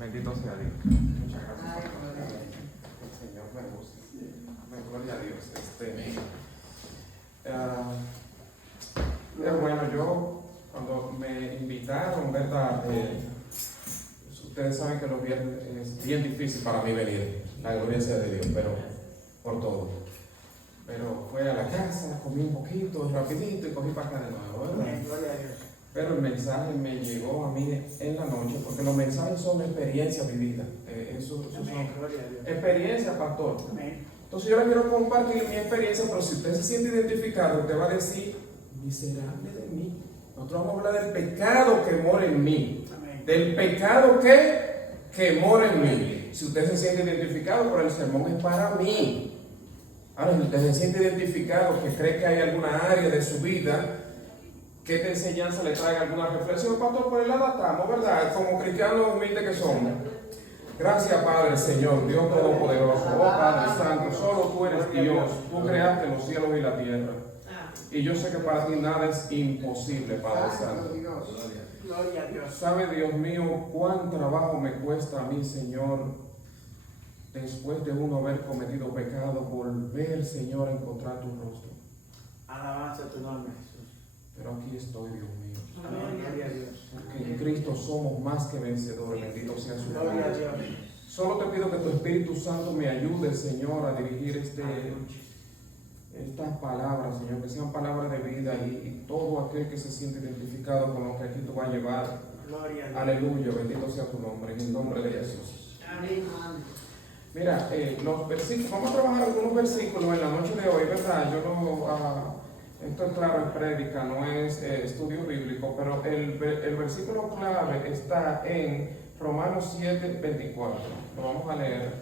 Bendito sea Dios. Muchas gracias. El Señor me gusta. Gloria a Dios. Bueno, yo cuando me invitaron, ¿verdad? Ustedes saben que los viernes es bien difícil para mí venir. La gloria sea de Dios, pero por todo. Pero fui a la casa, comí un poquito, rapidito y cogí para acá de nuevo, ¿verdad? Gloria a Dios. Pero el mensaje me llegó a mí en la noche, porque los mensajes son experiencias vividas. Eso son experiencias, pastor. Amén. Entonces yo le quiero compartir mi experiencia, pero si usted se siente identificado, usted va a decir, miserable de mí. Nosotros vamos a hablar del pecado que mora en mí. Amén. Del pecado que mora en mí. Si usted se siente identificado, pero el sermón es para mí. Ahora, si usted se siente identificado, que cree que hay alguna área de su vida que esta enseñanza le traiga alguna reflexión, pastor, por el adaptamos, ¿verdad? Como cristianos humildes que somos. Gracias, Padre, Señor, Dios Todopoderoso, oh Padre Santo, solo tú eres Dios, tú creaste los cielos y la tierra. Y yo sé que para ti nada es imposible, Padre Santo. Gloria a Dios. ¿Sabe, Dios mío, cuán trabajo me cuesta a mí, Señor, después de uno haber cometido pecado, volver, Señor, a encontrar tu rostro? Alabanza a tu nombre, Jesús. Pero aquí estoy, Dios mío. Amén. Gloria a Dios. Porque en Cristo somos más que vencedores, bendito sea su Gloria a nombre. Dios. Solo te pido que tu Espíritu Santo me ayude, Señor, a dirigir estas palabras, Señor, que sean palabras de vida y todo aquel que se siente identificado con lo que aquí tú vas a llevar. Gloria a Dios. Aleluya, bendito sea tu nombre, en el nombre de Jesús. Amén. Mira, los versículos, vamos a trabajar algunos versículos en la noche de hoy, ¿verdad? Yo no, esto es claro, es prédica, no es estudio bíblico, pero el versículo clave está en Romanos 7:24. Lo vamos a leer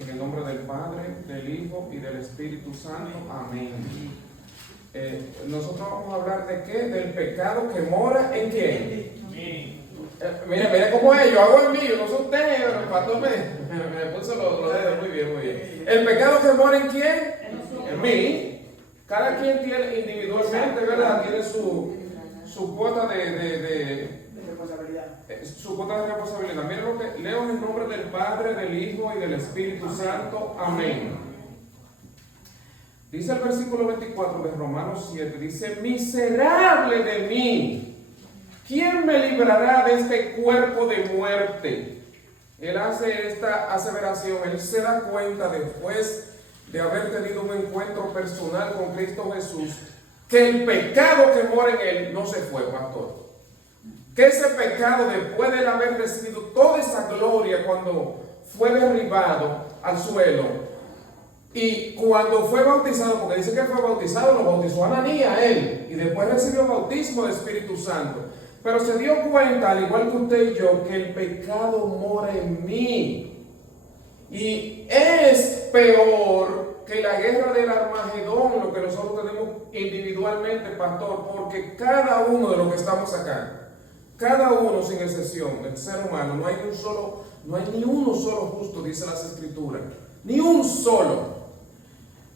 en el nombre del Padre, del Hijo y del Espíritu Santo. Amén. Nosotros vamos a hablar de qué? Del pecado que mora en quién. Mira cómo es, yo hago el mío, no son ustedes, pero el pastor me puso los dedos, muy bien, muy bien. El pecado que mora en quién? En mí. Cada quien tiene individualmente, ¿verdad? Tiene su cuota de responsabilidad. Su cuota de responsabilidad. Miren lo que leo en el nombre del Padre, del Hijo y del Espíritu Santo. Amén. Dice el versículo 24 de Romanos 7, dice, miserable de mí, ¿quién me librará de este cuerpo de muerte? Él hace esta aseveración, él se da cuenta después de haber tenido un encuentro personal con Cristo Jesús, que el pecado que mora en él no se fue, pastor. Que ese pecado, después de él haber recibido toda esa gloria cuando fue derribado al suelo y cuando fue bautizado, porque dice que fue bautizado, lo bautizó Ananías él, y después recibió bautismo del Espíritu Santo, pero se dio cuenta, al igual que usted y yo, que el pecado mora en mí. Y es peor que la guerra del Armagedón, lo que nosotros tenemos individualmente, pastor, porque cada uno de los que estamos acá, cada uno sin excepción, el ser humano, no hay ni uno solo justo, dice las Escrituras, ni un solo.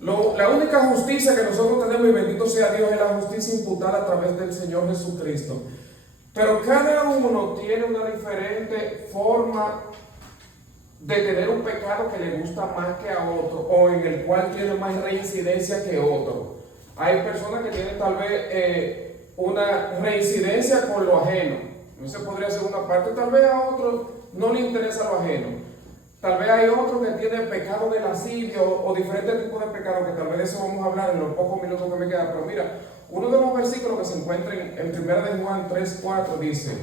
La única justicia que nosotros tenemos, y bendito sea Dios, es la justicia imputada a través del Señor Jesucristo. Pero cada uno tiene una diferente forma de tener un pecado que le gusta más que a otro, o en el cual tiene más reincidencia que otro. Hay personas que tienen tal vez una reincidencia con lo ajeno. No se podría hacer una parte, tal vez a otro no le interesa lo ajeno. Tal vez hay otro que tiene pecado de lascivia o diferentes tipos de pecados, que tal vez de eso vamos a hablar en los pocos minutos que me quedan. Pero mira, uno de los versículos que se encuentra en 1 de Juan 3:4 dice,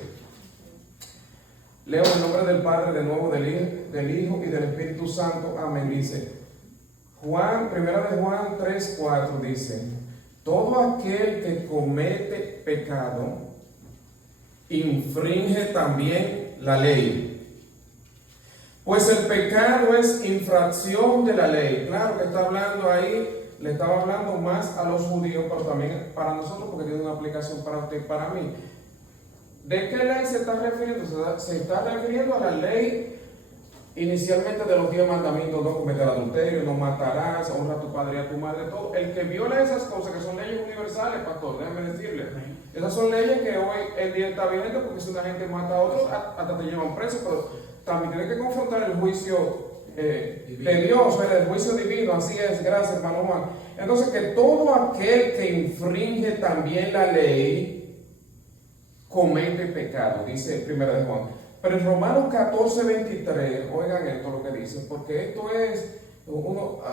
leo en el nombre del Padre, de nuevo del Hijo y del Espíritu Santo. Amén. Dice, 1 de Juan 3:4 dice, todo aquel que comete pecado, infringe también la ley. Pues el pecado es infracción de la ley. Claro que está hablando ahí, le estaba hablando más a los judíos, pero también para nosotros, porque tiene una aplicación para usted y para mí. ¿De qué ley se está refiriendo? Se está refiriendo a la ley inicialmente de los 10 mandamientos: no cometer adulterio, no matarás, honra a tu padre y a tu madre, todo. El que viola esas cosas, que son leyes universales, pastor, déjame decirle, esas son leyes que hoy en día está vigente, porque si una gente mata a otros, hasta te llevan preso, pero también tiene que confrontar el juicio de Dios, el juicio divino. Así es, gracias, hermano Juan. Entonces, que todo aquel que infringe también la ley comete pecado, dice 1 de Juan. Pero en Romanos 14:23, oigan esto lo que dice, porque esto es,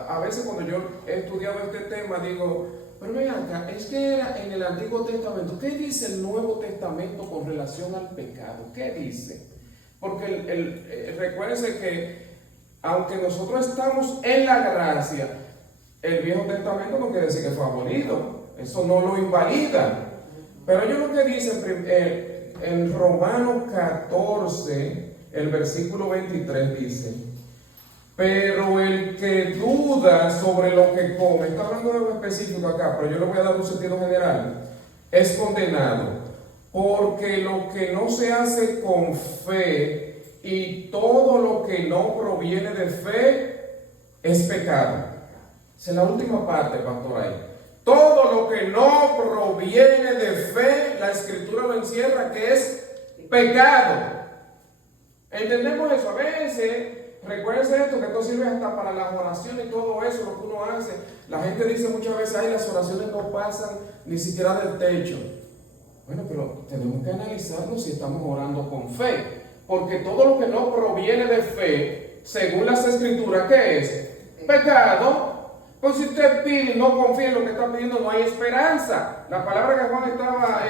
a veces cuando yo he estudiado este tema digo, pero vean acá, es que era en el Antiguo Testamento. ¿Qué dice el Nuevo Testamento con relación al pecado? ¿Qué dice? Porque recuérdense que aunque nosotros estamos en la gracia, el Viejo Testamento no quiere decir que fue abolido, eso no lo invalida. Pero ellos lo que dicen en Romanos 14, el versículo 23 dice: pero el que duda sobre lo que come, está hablando de algo específico acá, pero yo le voy a dar un sentido general, es condenado, porque lo que no se hace con fe y todo lo que no proviene de fe es pecado. Esa es la última parte, pastor, ahí. Todo lo que no proviene de fe, la Escritura lo encierra que es pecado. ¿Entendemos eso? A veces, recuérdense esto, que esto sirve hasta para las oraciones y todo eso, lo que uno hace. La gente dice muchas veces: ay, las oraciones no pasan ni siquiera del techo. Bueno, pero tenemos que analizarnos si estamos orando con fe. Porque todo lo que no proviene de fe, según las Escrituras, ¿qué es? Pecado. Pues si usted pide y no confía en lo que está pidiendo, no hay esperanza. La palabra que Juan estaba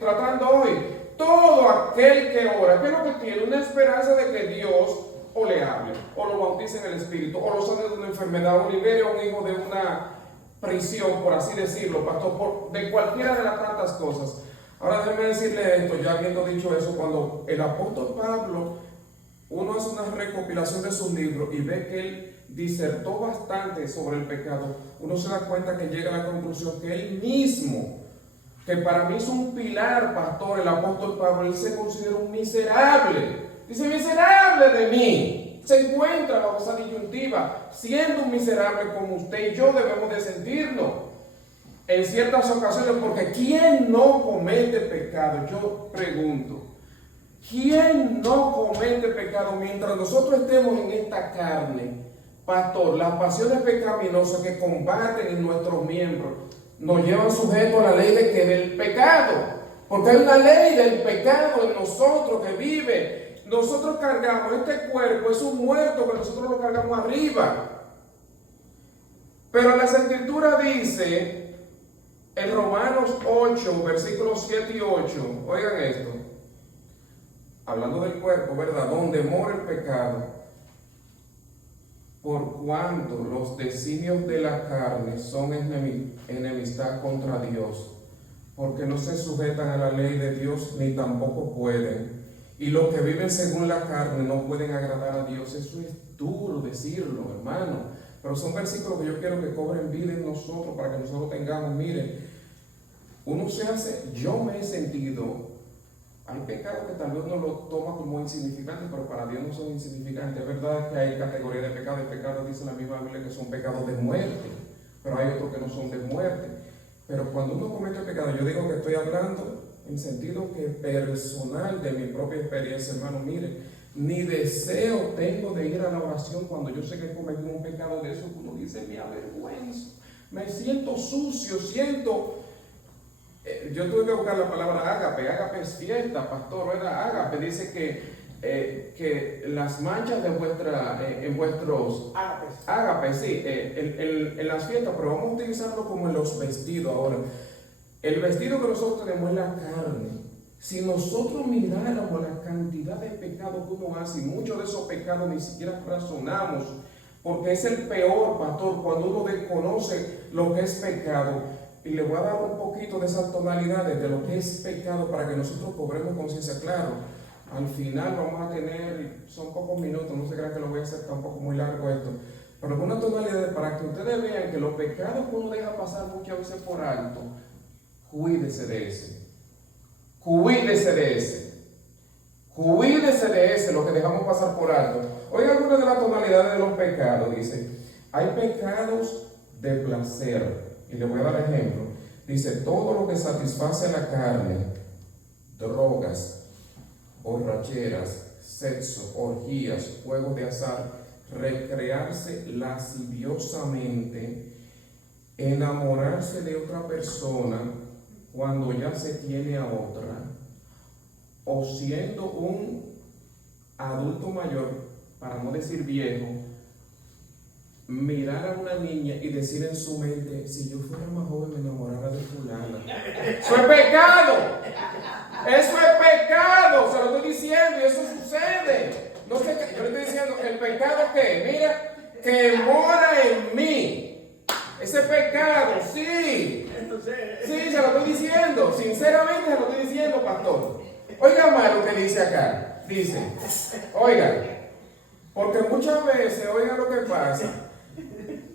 tratando hoy. Todo aquel que ora, ¿qué es lo que tiene? Una esperanza de que Dios o le hable, o lo bautice en el Espíritu, o lo sane de una enfermedad, o libere a un hijo de una prisión, por así decirlo, pastor, de cualquiera de las tantas cosas. Ahora déjeme decirle esto, ya habiendo dicho eso, cuando el apóstol Pablo, uno hace una recopilación de sus libros y ve que él disertó bastante sobre el pecado, uno se da cuenta que llega a la conclusión que él mismo, que para mí es un pilar, pastor, el apóstol Pablo, él se considera un miserable. Dice: miserable de mí. Se encuentra bajo esa disyuntiva, siendo un miserable como usted y yo debemos de sentirnos en ciertas ocasiones, porque ¿quién no comete pecado? Yo pregunto, ¿quién no comete pecado mientras nosotros estemos en esta carne? Pastor, las pasiones pecaminosas que combaten en nuestros miembros nos llevan sujetos a la ley del pecado, porque hay una ley del pecado en nosotros que vive. Nosotros cargamos, este cuerpo es un muerto que nosotros lo cargamos arriba. Pero la Escritura dice en Romanos 8, versículos 7 y 8, oigan esto, hablando del cuerpo, ¿verdad? Donde mora el pecado, por cuanto los designios de la carne son enemistad contra Dios, porque no se sujetan a la ley de Dios, ni tampoco pueden. Y los que viven según la carne no pueden agradar a Dios. Eso es duro decirlo, hermano, pero son versículos que yo quiero que cobren vida en nosotros, para que nosotros tengamos, miren, uno se hace, yo me he sentido, hay pecados que tal vez uno lo toma como insignificantes, pero para Dios no son insignificantes. Es verdad que hay categorías de pecado. Hay pecados, dice la misma Biblia, que son pecados de muerte, pero hay otros que no son de muerte. Pero cuando uno comete pecado, yo digo que estoy hablando en sentido que personal, de mi propia experiencia, hermano, mire, ni deseo tengo de ir a la oración cuando yo sé que he cometido un pecado de eso. Uno dice: me avergüenzo, me siento sucio, yo tuve que buscar la palabra ágape. Ágape es fiesta, pastor, ¿verdad? Ágape dice que las manchas de en vuestros ágape, sí, en las fiestas, pero vamos a utilizarlo como en los vestidos ahora. El vestido que nosotros tenemos es la carne. Si nosotros miráramos la cantidad de pecados que uno hace, y muchos de esos pecados ni siquiera razonamos, porque es el peor, pastor, cuando uno desconoce lo que es pecado. Y le voy a dar un poquito de esas tonalidades de lo que es pecado para que nosotros cobremos conciencia. Claro, al final vamos a tener, son pocos minutos, no se crean que lo voy a hacer tampoco muy largo esto, pero algunas tonalidades para que ustedes vean que los pecados que uno deja pasar muchas veces por alto, cuídese de ese. Cuídese de ese. Cuídese de ese. Lo que que dejamos pasar por alto. Oiga algunas de las tonalidades de los pecados. Dice, hay pecados de placer. Y le voy a dar ejemplo. Dice, todo lo que satisface la carne, drogas, borracheras, sexo, orgías, juegos de azar, recrearse lasciviosamente, enamorarse de otra persona cuando ya se tiene a otra, o siendo un adulto mayor, para no decir viejo, mirar a una niña y decir en su mente, si yo fuera más joven me enamorara de fulana. Eso es pecado. Eso es pecado. Se lo estoy diciendo y eso sucede. No sé qué, yo le estoy diciendo, el pecado que, mira, que mora en mí. Ese pecado, sí. Sí, se lo estoy diciendo. Sinceramente se lo estoy diciendo, pastor. Oiga más lo que dice acá. Dice, oiga, porque muchas veces, oiga lo que pasa.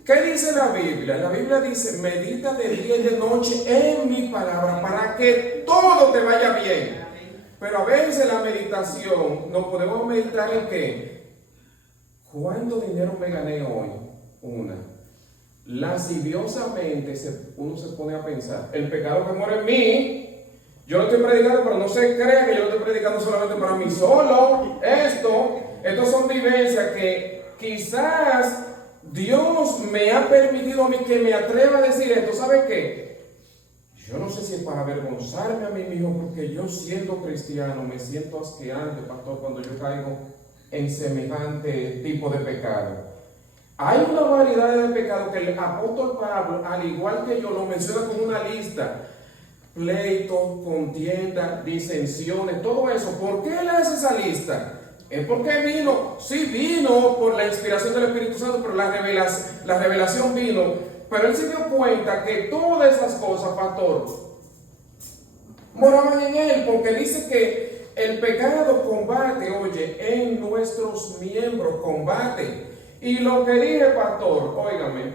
¿Qué dice la Biblia? La Biblia dice, medita de día y de noche en mi palabra para que todo te vaya bien. Pero a veces la meditación, nos podemos meditar en qué. ¿Cuánto dinero me gané hoy? Una. Lasciviosamente uno se pone a pensar, el pecado que mora en mí, yo lo estoy predicando, pero no se crea que yo lo estoy predicando solamente para mí solo. Estos son vivencias que quizás Dios me ha permitido a mí que me atreva a decir esto. ¿Sabe qué? Yo no sé si es para avergonzarme a mí mismo, porque yo siendo cristiano me siento asqueante, pastor, cuando yo caigo en semejante tipo de pecado. Hay una variedad de pecados que el apóstol Pablo, al igual que yo, lo menciona como una lista. Pleitos, contiendas, disensiones, todo eso. ¿Por qué él hace esa lista? Es porque vino por la inspiración del Espíritu Santo, pero la revelación vino. Pero él se dio cuenta que todas esas cosas, pastor, moraban en él, porque dice que el pecado combate, oye, en nuestros miembros combate. Y lo que dije, pastor, óigame,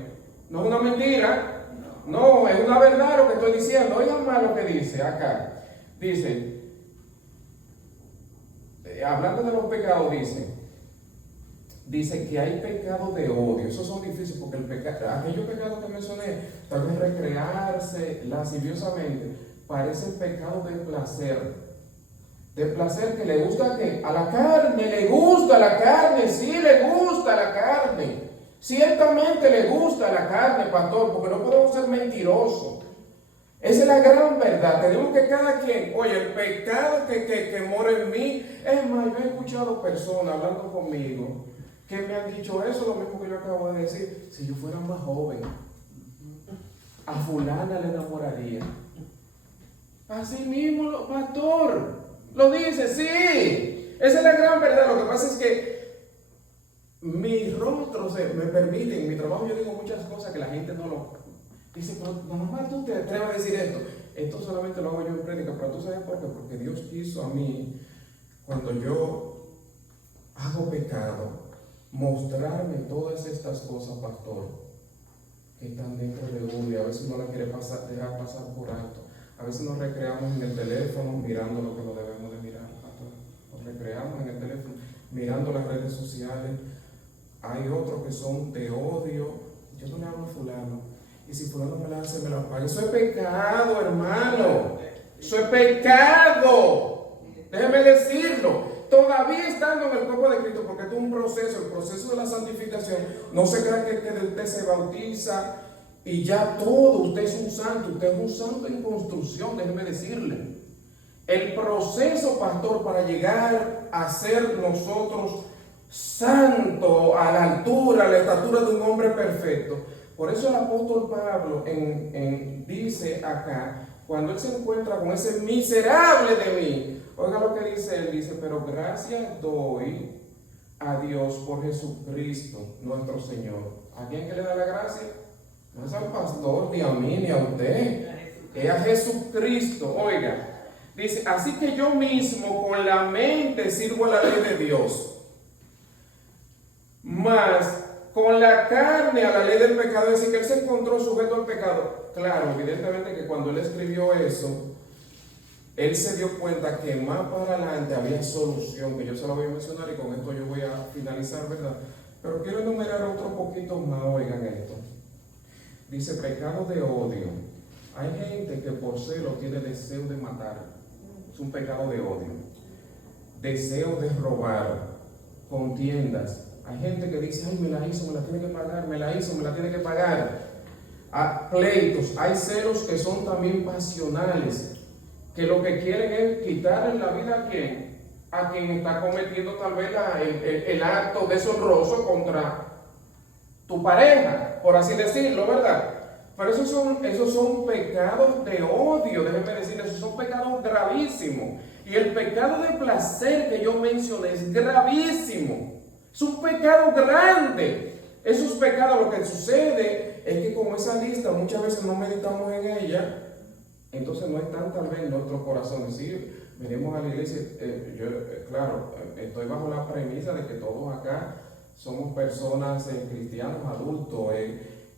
no es una mentira, no, es una verdad lo que estoy diciendo. Oigan más lo que dice acá. Dice, hablando de los pecados, dice que hay pecados de odio. Esos son difíciles porque aquellos pecados que mencioné, tal vez recrearse lasciviosamente, parecen pecados de placer. De placer que le gusta que a la carne, le gusta la carne, sí le gusta la carne. Ciertamente le gusta la carne, pastor, porque no podemos ser mentirosos. Esa es la gran verdad. Tenemos que cada quien, oye, el pecado que mora en mí. Es más, yo he escuchado personas hablando conmigo que me han dicho eso, lo mismo que yo acabo de decir. Si yo fuera más joven, a fulana le enamoraría. Así mismo, pastor, lo dice, sí. Esa es la gran verdad. Lo que pasa es que mi rostro me permite, en mi trabajo yo digo muchas cosas que la gente no lo dice, pero nomás tú te atreves a decir esto. Esto solamente lo hago yo en prédica, pero tú sabes por qué. Porque Dios quiso a mí, cuando yo hago pecado, mostrarme todas estas cosas, pastor, que están dentro de uno y a veces no la quiere dejar pasar por alto. A veces nos recreamos en el teléfono mirando lo que no debemos de mirar, pastor. Nos recreamos en el teléfono mirando las redes sociales. Hay otros que son de odio. Yo no le hablo a fulano, y si fulano me la hace, me la paga. Eso es pecado, hermano. Eso es pecado. Déjeme decirlo. Todavía estando en el cuerpo de Cristo, porque esto es un proceso, el proceso de la santificación. No se crea que usted se bautiza y ya todo, usted es un santo en construcción, déjeme decirle. El proceso, pastor, para llegar a ser nosotros santo, a la altura, a la estatura de un hombre perfecto. Por eso el apóstol Pablo dice acá, cuando él se encuentra con ese miserable de mí, oiga lo que dice él, dice, pero gracias doy a Dios por Jesucristo, nuestro Señor. ¿A quién que le da la gracia? No es al pastor, ni a mí, ni a usted. Es a Jesucristo. Oiga, dice, así que yo mismo con la mente sirvo a la ley de Dios, mas con la carne a la ley del pecado. Es decir, que él se encontró sujeto al pecado. Claro, evidentemente que cuando él escribió eso, él se dio cuenta que más para adelante había solución, que yo se lo voy a mencionar y con esto yo voy a finalizar, ¿verdad? Pero quiero enumerar otro poquito más, oigan esto. Dice, pecado de odio. Hay gente que por celo tiene deseo de matar. Es un pecado de odio. Deseo de robar, contiendas. Hay gente que dice, ay, me la hizo, me la tiene que pagar, me la hizo, me la tiene que pagar. Pleitos, hay celos que son también pasionales, que lo que quieren es quitarle la vida a quien está cometiendo tal vez el acto deshonroso contra tu pareja, por así decirlo, ¿verdad? Pero esos son pecados de odio, déjenme decirles, esos son pecados gravísimos. Y el pecado de placer que yo mencioné es gravísimo, es un pecado grande. Esos pecados, lo que sucede es que como esa lista muchas veces no meditamos en ella, entonces no están tal vez en nuestros corazones. Sí, venimos a la iglesia, claro, estoy bajo la premisa de que todos acá somos personas cristianos, adultos,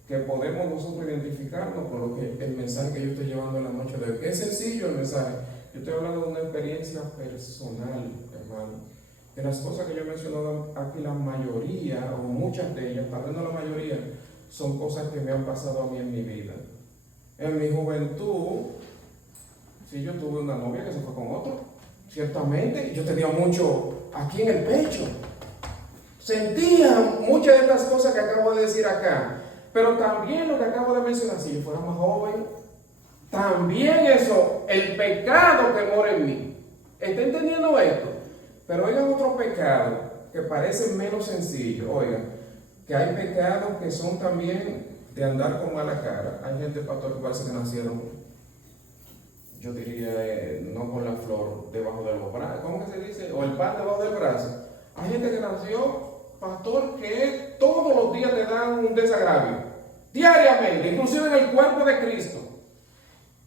que podemos nosotros identificarnos con lo que el mensaje que yo estoy llevando en la noche de hoy. Que es sencillo el mensaje. Yo estoy hablando de una experiencia personal, hermano. De las cosas que yo he mencionado aquí, la mayoría, o muchas de ellas, tal vez no la mayoría, son cosas que me han pasado a mí en mi vida. En mi juventud, sí, yo tuve una novia que se fue con otro, ciertamente, y yo tenía mucho aquí en el pecho. Sentía muchas de estas cosas que acabo de decir acá, pero también lo que acabo de mencionar, si yo fuera más joven, también eso, el pecado que mora en mí. ¿Está entendiendo esto? Pero oigan otro pecado que parece menos sencillo, oigan, que hay pecados que son también de andar con mala cara. Hay gente, pastor, que parece que nacieron, yo diría, no con la flor debajo de los brazos, ¿cómo que se dice? O el pan debajo del brazo. Hay gente que nació, pastor, que todos los días le dan un desagravio, diariamente, inclusive en el cuerpo de Cristo.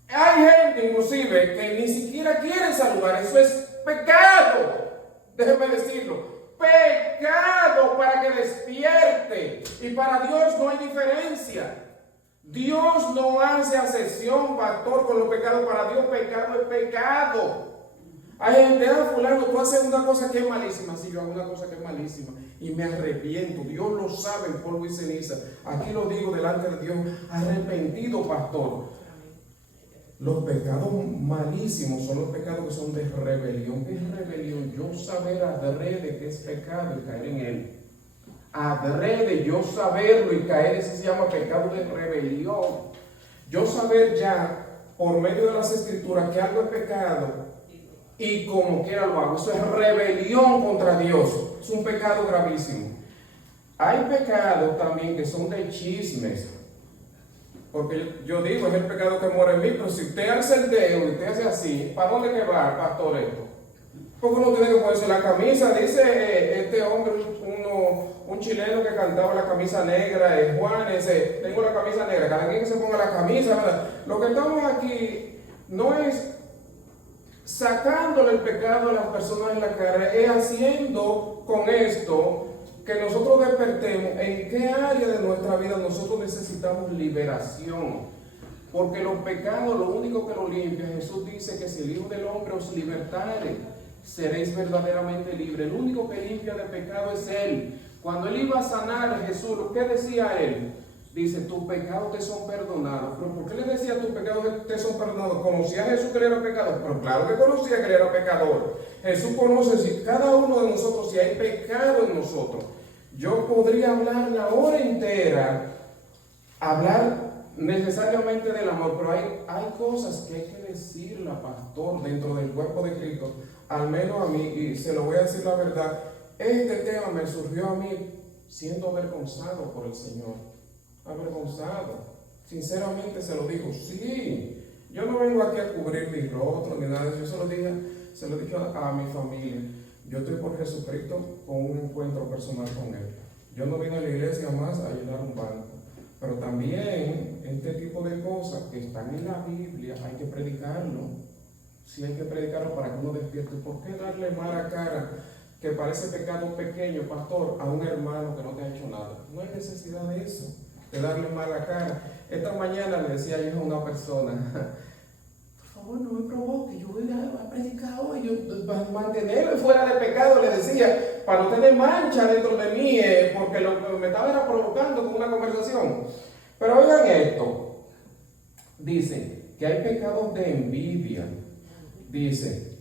Hay gente, inclusive, que ni siquiera quiere saludar. Eso es pecado, déjenme decirlo. Pecado para que despierte. Y para Dios no hay diferencia. Dios no hace asesión, pastor, con los pecados. Para Dios pecado es pecado. Hay gente, fulano, tú haces una cosa que es malísima. Sí, yo hago una cosa que es malísima y me arrepiento. Dios lo sabe en polvo y ceniza. Aquí lo digo delante de Dios, arrepentido, pastor. Los pecados malísimos son los pecados que son de rebelión. ¿Qué es rebelión? Yo saber adrede que es pecado y caer en él. Adrede yo saberlo y caer, ese se llama pecado de rebelión. Yo saber ya por medio de las escrituras que algo es pecado y como quiera lo hago. Eso es rebelión contra Dios. Es un pecado gravísimo. Hay pecados también que son de chismes. Porque yo digo, es el pecado que mora en mí, pero si usted alza el dedo y usted hace así, ¿para dónde que va, pastor, esto? Porque uno tiene que ponerse la camisa. Dice este hombre, un chileno que cantaba la camisa negra, Juan, tengo la camisa negra, cada quien que se ponga la camisa, ¿verdad? Lo que estamos aquí no es sacándole el pecado a las personas en la cara, es haciendo con esto que nosotros despertemos en qué área de nuestra vida nosotros necesitamos liberación. Porque los pecados, lo único que lo limpia, Jesús dice que si el Hijo del Hombre os libertare, seréis verdaderamente libres. El único que limpia de pecado es Él. Cuando Él iba a sanar a Jesús, ¿qué decía Él? Dice, tus pecados te son perdonados. ¿Pero por qué le decía tus pecados te son perdonados? ¿Conocía a Jesús que él era pecador? Pero claro que conocía que él era pecador. Jesús conoce si cada uno de nosotros, si hay pecado en nosotros. Yo podría hablar la hora entera, hablar necesariamente del amor, pero hay cosas que hay que decirle, pastor, dentro del cuerpo de Cristo, al menos a mí, y se lo voy a decir la verdad, este tema me surgió a mí siendo avergonzado por el Señor, avergonzado, sinceramente se lo digo, sí, yo no vengo aquí a cubrir mi rostro ni nada de eso, yo se lo he dicho a mi familia. Yo estoy por Jesucristo con un encuentro personal con Él. Yo no vine a la iglesia más a llenar un banco. Pero también este tipo de cosas que están en la Biblia hay que predicarlo. Sí hay que predicarlo para que uno despierte. ¿Por qué darle mala cara, que parece pecado pequeño, pastor, a un hermano que no te ha hecho nada? No hay necesidad de eso, de darle mala cara. Esta mañana le decía yo a una persona, por favor, no me provoque, yo voy a predicar hoy, yo para mantenerme fuera de pecado, le decía, para no tener mancha dentro de mí, porque lo que me estaba era provocando con una conversación. Pero oigan esto, dice que hay pecados de envidia, dice,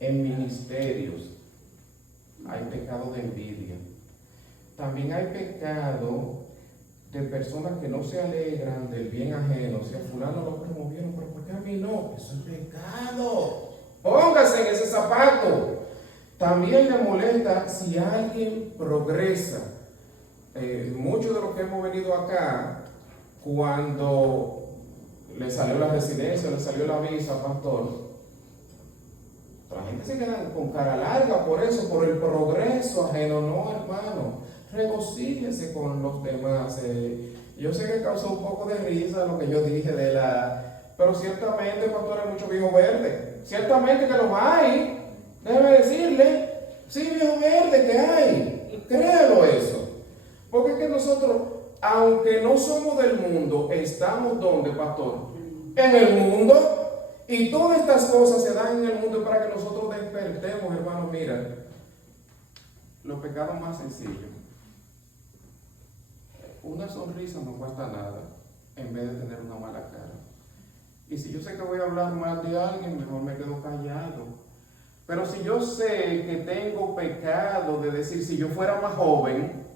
en ministerios, hay pecados de envidia. También hay pecado de personas que no se alegran del bien ajeno. Si a fulano lo promovieron, pero ¿por qué a mí no? Eso es pecado. Póngase en ese zapato. También le molesta si alguien progresa. Muchos de los que hemos venido acá, cuando le salió la residencia, le salió la visa, pastor, la gente se queda con cara larga por eso, por el progreso ajeno. No, hermano, regocíjese con los demás. Yo sé que causó un poco de risa lo que yo dije pero ciertamente, pastor, hay muchos viejos verdes. Ciertamente que los hay. Déjeme decirle, sí, viejo verde que hay. Créalo eso. Porque es que nosotros, aunque no somos del mundo, estamos ¿dónde, pastor? En el mundo. Y todas estas cosas se dan en el mundo para que nosotros despertemos, hermano. Mira, los pecados más sencillos. Una sonrisa no cuesta nada en vez de tener una mala cara. Y si yo sé que voy a hablar mal de alguien, mejor me quedo callado. Pero si yo sé que tengo pecado de decir, si yo fuera más joven,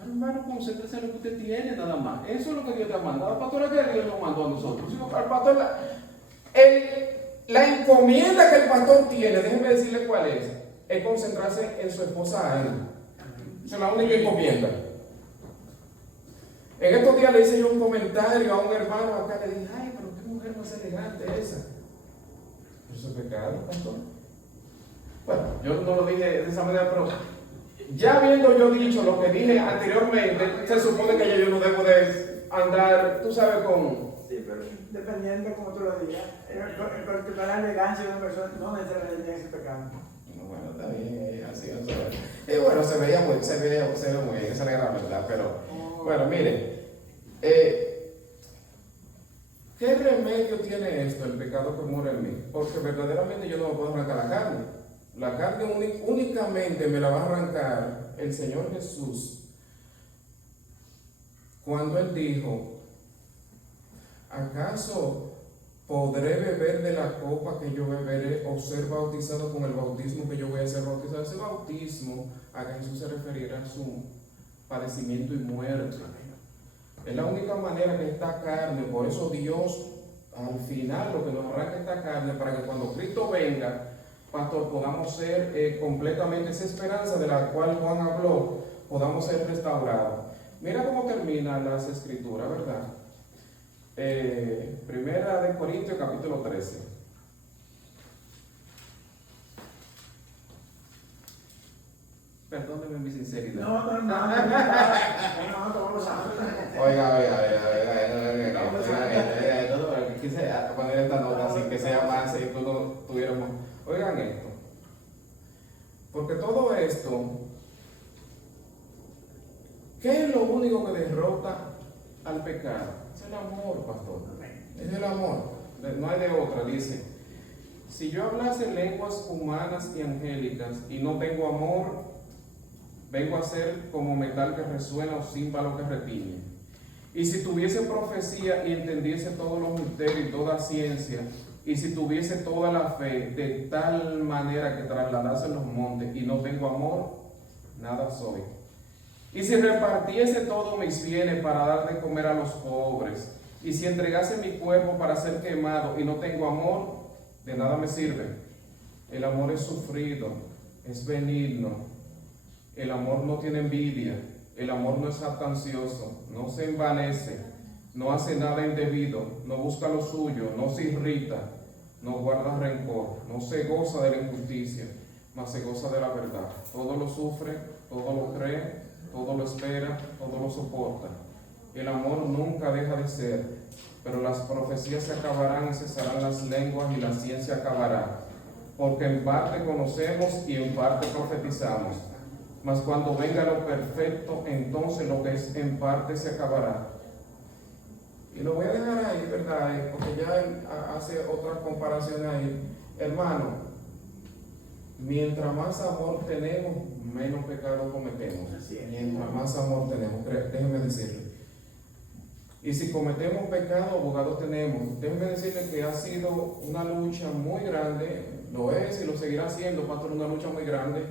hermano, concéntrese en lo que usted tiene nada más. Eso es lo que Dios te ha mandado. Pastor, que Dios nos mandó a nosotros. Al pastor, la encomienda que el pastor tiene, déjeme decirle cuál es concentrarse en su esposa Ana. Esa es la única encomienda. En estos días le hice yo un comentario a un hermano acá, le dije, ay, pero qué mujer más elegante esa. Eso es pecado, pastor. Bueno, yo no lo dije de esa manera, pero ya habiendo yo dicho lo que dije anteriormente, se supone que yo no debo de andar, tú sabes, con... Sí, pero dependiendo de cómo tú lo digas, el particular elegancia de una persona no necesariamente tiene que ser pecado. Bueno, está bien, así, o sea, y bueno, se ve muy bien, esa era la verdad, pero bueno, mire, ¿qué remedio tiene esto, el pecado que muere en mí? Porque verdaderamente yo no me puedo arrancar la carne. La carne únicamente me la va a arrancar el Señor Jesús cuando Él dijo, ¿acaso podré beber de la copa que yo beberé o ser bautizado con el bautismo que yo voy a ser bautizado? Ese bautismo a que Jesús se referirá a su padecimiento y muerte. Es la única manera que esta carne, por eso Dios al final lo que nos arranca esta carne para que cuando Cristo venga, pastor, podamos ser completamente esa esperanza de la cual Juan habló, podamos ser restaurados. Mira cómo terminan las escrituras, ¿verdad? Primera de Corintios capítulo 13. Perdónenme mi sinceridad. No, Oiga, quise poner esta nota así que sea más, si no tuviéramos. Oigan esto, porque todo esto, ¿qué es lo único que derrota al pecado? Es el amor, pastor. Es el amor, no hay de otra. Dice, si yo hablase lenguas humanas y angélicas y no tengo amor, vengo a ser como metal que resuena o címbalo que retiñe. Y si tuviese profecía y entendiese todos los misterios y toda ciencia, y si tuviese toda la fe de tal manera que trasladase los montes y no tengo amor, nada soy. Y si repartiese todos mis bienes para dar de comer a los pobres, y si entregase mi cuerpo para ser quemado y no tengo amor, de nada me sirve. El amor es sufrido, es benigno. El amor no tiene envidia, el amor no es jactancioso, no se envanece, no hace nada indebido, no busca lo suyo, no se irrita, no guarda rencor, no se goza de la injusticia, mas se goza de la verdad. Todo lo sufre, todo lo cree, todo lo espera, todo lo soporta. El amor nunca deja de ser, pero las profecías se acabarán y cesarán las lenguas y la ciencia acabará, porque en parte conocemos y en parte profetizamos. Mas cuando venga lo perfecto, entonces lo que es en parte se acabará. Y lo voy a dejar ahí, ¿verdad? Porque ya él hace otras comparaciones ahí. Hermano, mientras más amor tenemos, menos pecado cometemos. Así es. Mientras más amor tenemos, déjeme decirle. Y si cometemos pecado, abogado tenemos. Déjeme decirle que ha sido una lucha muy grande, lo es y lo seguirá siendo, pastor, una lucha muy grande.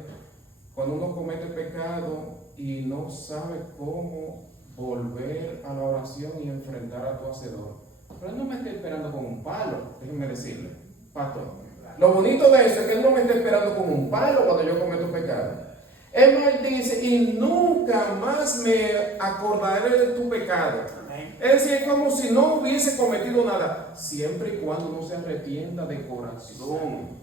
Cuando uno comete pecado y no sabe cómo volver a la oración y enfrentar a tu hacedor. Pero él no me está esperando con un palo, déjenme decirle, pastor. Lo bonito de eso es que él no me está esperando con un palo cuando yo cometo pecado. Él me dice, y nunca más me acordaré de tu pecado. Amén. Es decir, es como si no hubiese cometido nada, siempre y cuando uno se arrepienta de corazón.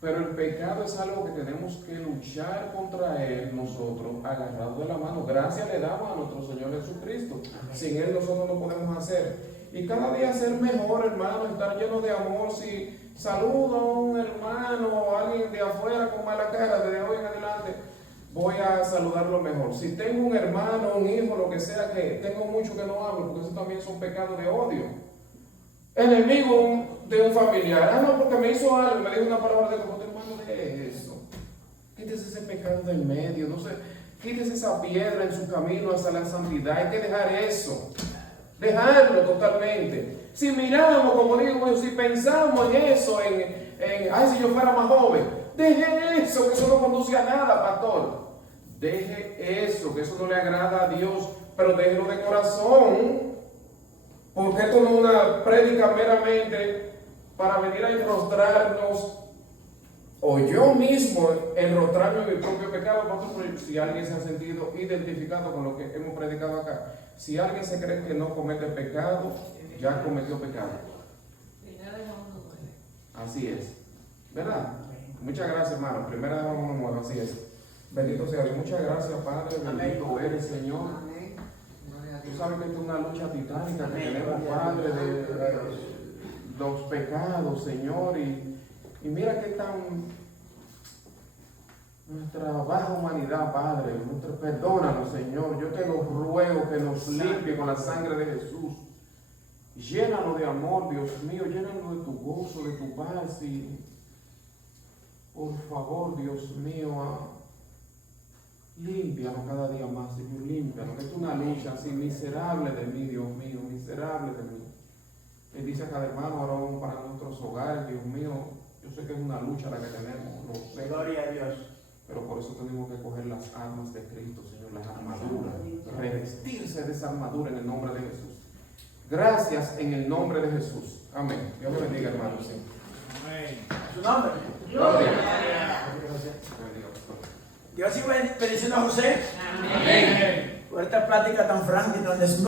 Pero el pecado es algo que tenemos que luchar contra él nosotros, agarrados de la mano. Gracias le damos a nuestro Señor Jesucristo. Amén. Sin él nosotros no podemos hacer. Y cada día ser mejor, hermano, estar lleno de amor. Si saludo a un hermano o a alguien de afuera con mala cara, desde hoy en adelante voy a saludarlo mejor. Si tengo un hermano, un hijo, lo que sea, que tengo mucho que no hablo, porque eso también son pecados de odio. Enemigo de un familiar, no, porque me hizo algo, me dijo una palabra de como hermano, de eso. Quítese ese pecado del medio, no sé, quítese esa piedra en su camino hacia la santidad. Hay que dejar eso, dejarlo totalmente. Si miramos, como digo, si pensamos en eso, ay, si yo fuera más joven, deje eso, que eso no conduce a nada, pastor. Deje eso, que eso no le agrada a Dios, pero déjelo de corazón. Porque esto no es una prédica meramente para venir a enrostrarnos, o yo mismo enrostrarme en mi propio pecado. Si alguien se ha sentido identificado con lo que hemos predicado acá, si alguien se cree que no comete pecado, ya cometió pecado. Así es, ¿verdad? Muchas gracias, hermano. Primera de Juan 1:9, así es. Bendito sea Dios. Muchas gracias, Padre. Bendito eres, Señor. Tú sabes que esto es una lucha titánica que tenemos, Padre, de los pecados, Señor. Y mira qué tan nuestra baja humanidad, Padre. Perdónanos, Señor. Yo te lo ruego que nos limpie con la sangre de Jesús. Llénanos de amor, Dios mío. Llénanos de tu gozo, de tu paz. Y por favor, Dios mío, límpianos cada día más, Señor, límpianos. Es una lucha así, miserable de mí, Dios mío, miserable de mí. Bendice a cada hermano, ahora para nuestros hogares, Dios mío. Yo sé que es una lucha la que tenemos, lo sé. Gloria a Dios. Pero por eso tenemos que coger las armas de Cristo, Señor, las armaduras. Revestirse de esa armadura en el nombre de Jesús. Gracias en el nombre de Jesús. Amén. Dios le bendiga, hermanos. Sí. Amén. Su nombre. Gloria. Dios siga bendiciendo a José. Amén. Por esta plática tan franca y tan desnuda.